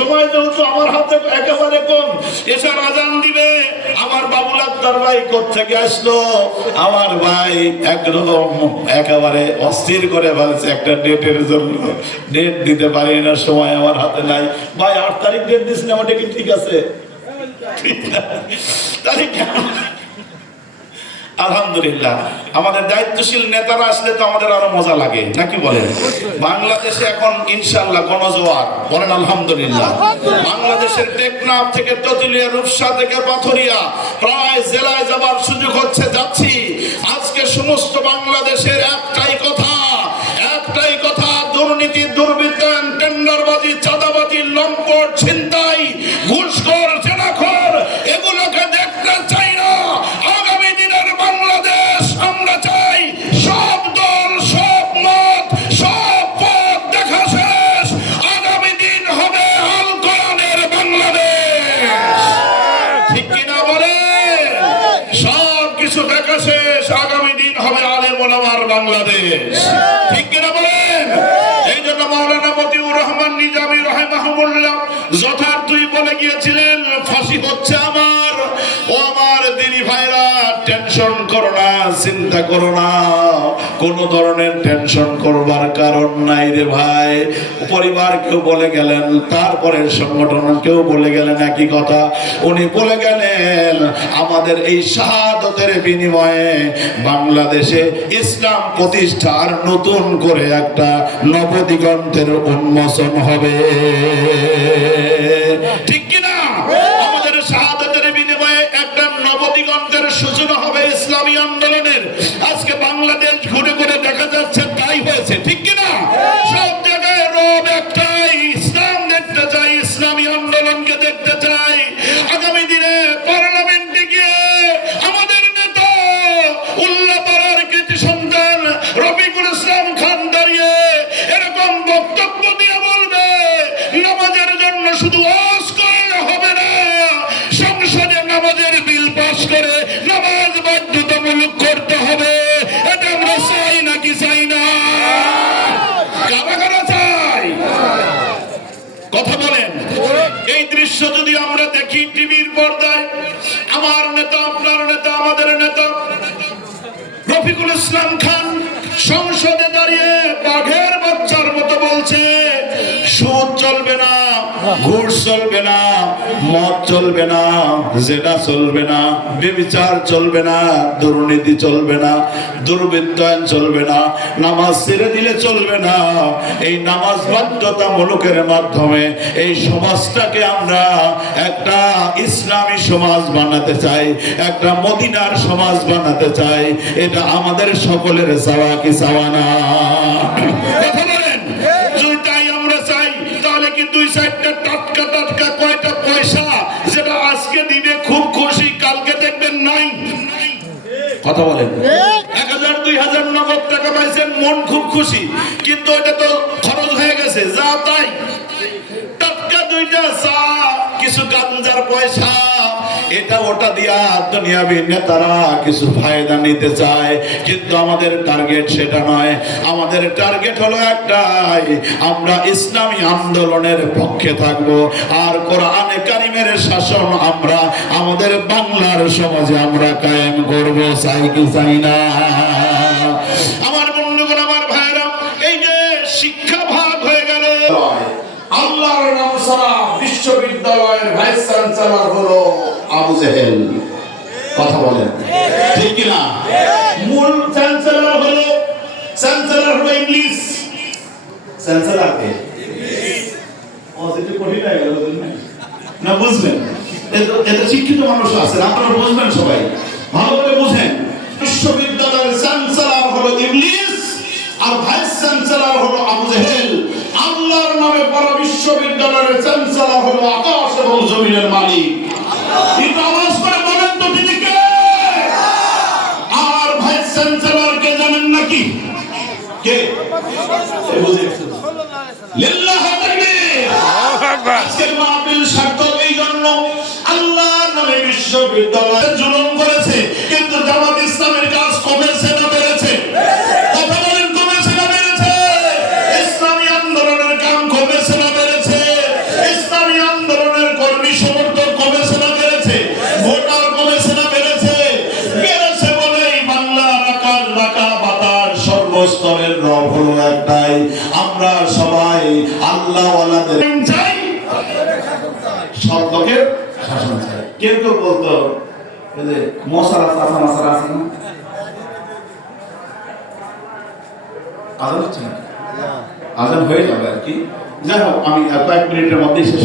সময় যেহেতু আমার হাতে একেবারে কম, এসার আজান দিবে, আমার বাবুল আক্তার ভাই কোত্থেকে আসলো, আমার ভাই একদম একেবারে অস্থির করে ফেলছে একটা ডেটের জন্য। ডেট দিতে পারি না, সময় আমার হাতে নাই। ভাই 8 তারিখ ডেট দিস না, ওটা কি ঠিক আছে? তারিখ আলহামদুলিল্লাহ, আমাদের দায়িত্বশীল নেতারা আসলে তো আমাদের আরো মজা লাগে, নাকি বলেন? বাংলাদেশে এখন ইনশাআল্লাহ গণজোয়ার, বলেন আলহামদুলিল্লাহ। বাংলাদেশের টেকনাফ থেকে তেতুলিয়া, রূপসা থেকে পাথরিয়া প্রায় জেলায় যাবার সুযোগ হচ্ছে, যাচ্ছি। আজকে সমস্ত বাংলাদেশের একটাই কথা, দুর্নীতি, দুর্বৃত্তায়ন, টেন্ডারবাজি, চাঁদাবাজি, লম্পট, ছিনতাই, ঘুষখোর, জেনাখোর, এগুলোকে দেখতে চাই না। আগামী দিনের বাংলাদেশ আমরা চাই সব দল, সব মত, সব পথ দেখা শেষ। আগামী দিন হবে আল কোরআনের বাংলাদেশ, ঠিক কিনা বলে? সব কিছু দেখা শেষ, আগামী দিন হবে আলেম ওলামার বাংলাদেশ, ঠিক কিনা বলেন? এই জন্য মাওলানা মতিউর রহমান নিজামী রাহিমাহুল্লাহ যথার্থই বলে গিয়েছিলেন, ফাঁসি হচ্ছে আমার। ও আমার দিনী ভাইরা, টেনশন করো না, চিন্তা করো না, কোন ধরনের টেনশন করবার কারণ নাই রে ভাই। পরিবার কেউ বলে গেলেন, তারপরে সংগঠন কেউ বলে গেলেন একই কথা। উনি বলে গেলেন, আমাদের এই শাহাদতের বিনিময়ে বাংলাদেশে ইসলাম প্রতিষ্ঠার নতুন করে একটা নবদিগন্তের উন্মোচন হবে, ঠিক কিনা? আমাদের শাহাদতের বিনিময়ে একটা নবদিগন্তের সূচনা হবে ইসলামী আন্দোলনের। আজকে বাংলাদেশ ঘুরে ঘুরে দেখা যাচ্ছে তাই হয়েছে, ঠিক কিনা? সব জায়গায় রব একটাই, ইসলাম দেখতে চাই, ইসলামী আন্দোলনকে দেখতে চাই। আগামী দিনে পার্লামেন্টে গিয়ে আমাদের নেতা উল্লাপাড়ার কৃতি সন্তান রফিকুল ইসলাম খান দাঁড়িয়ে এরকম বক্তব্য দিয়ে বলবে, নামাজের জন্য শুধু ওয়াজ করলে হবে না, সংসদে নামাজের বিল পাস করে নামাজ বাধ্যতামূলক করতে হবে। এটা আমরা চাই নাকি চাই না? কারা কারা চাই? কথা বলেন। এই দৃশ্য যদি আমরা দেখি টিভির পর্দায়, আমার নেতা, আপনার নেতা, আমাদের নেতা রফিকুল ইসলাম খান সংসদে দাঁড়িয়ে বাঘের বাচ্চার মতো বলছে, সুদ চলবে না, ঘুষ চলবে না, মদ চলবে না, জেনা চলবে না, ব্যভিচার চলবে না, দুর্নীতি চলবে না, দুর্বৃত্তায়ন চলবে না, নামাজ ছেড়ে দিলে চলবে না। এই নামাজ বাধ্যতামূলকের মাধ্যমে এই সমাজটাকে আমরা একটা ইসলামী সমাজ বানাতে চাই, একটা মদিনার সমাজ বানাতে চাই। এটা আমাদের সকলের চাওয়া কি চাওয়া না? কথা বলেন। যদি তাই আমরা চাই, তাহলে কি 2-4টা টাটকা টাটকা কয়টা পয়সা যেটা আজকে দিবে খুব খুশি, কালকে দেখবেন নাই? কথা বলেন। 1000-2000 নগদ টাকা পাইছেন, মন খুব খুশি, কিন্তু এটা তো খরচ হয়ে গেছে, যা তাই। টাটকা 2টা চা, কিছু গাঞ্জার পয়সা, এটা ওটা দিয়া দুনিয়াবি নেতারা কিছু ফায়দা নিতে চায়, কিন্তু আমাদের টার্গেট সেটা নয়। আমাদের টার্গেট হলো একটাই, আমরা ইসলামী আন্দোলনের পক্ষে থাকবো, আর কোরআনে কারিমের শাসন আমরা আমাদের বাংলার সমাজে আমরা কায়েম করব, চাই কি চাই না? আমার বন্ধুগণ, আমার ভাইরা, এই যে শিক্ষা ভাগ হয়ে গেল, আল্লাহর নাম ছাড়া বিশ্ববিদ্যালয়ের ভাইস চ্যান্সেলর হলো আবু জেহেল। কথা বলেন, ঠিক কি না? মূল চ্যান্সেলর হলো ইংলিশ। চ্যান্সেলর কে? কঠিন হয়ে গেল না, বুঝলেন? এটা শিক্ষিত মানুষ আছেন, আপনারা বুঝবেন, সবাই ভালো করে বুঝেন। বিশ্ববিদ্যালয়ের চ্যান্সেলর হলো ইংলিশ, আর ভাইস চ্যান্সেলর হলো আবু জেহেল। আল্লাহর নামে পড়া বিশ্ববিদ্যালয়ের চ্যান্সেলর হলো আকাশ এবং জমিনের মালিক। এটা আওয়াজ করে বলেন তো তিনি কে? আর ভাইস চ্যান্সেলর কে জানেন নাকি? কে? লিল্লাহ তাকবীর। আজকের মাহফিল সার্থক এই জন্য, আল্লাহর নামে বিশ্ববিদ্যালয়ে জুলুম করেছে, কিন্তু জামাত ইসলামের কাজ কমেছে না বেড়েছে? কথা বলেন, কমেছে না বেড়েছে? ইসলামী আন্দোলনের কাম কমেছে না বেড়েছে? ইসলামী আমরা সবাই আল্লাহ ওয়ালাদের চাই, সৎ লোকের শাসন চাই। কেউ কেউ বলতো যে মশারা চাষা মশারা আছে না, আজান হচ্ছে না, আজান হয়ে যাবে আর কি। যাই হোক, আমি কয়েক মিনিটের মধ্যেই শেষ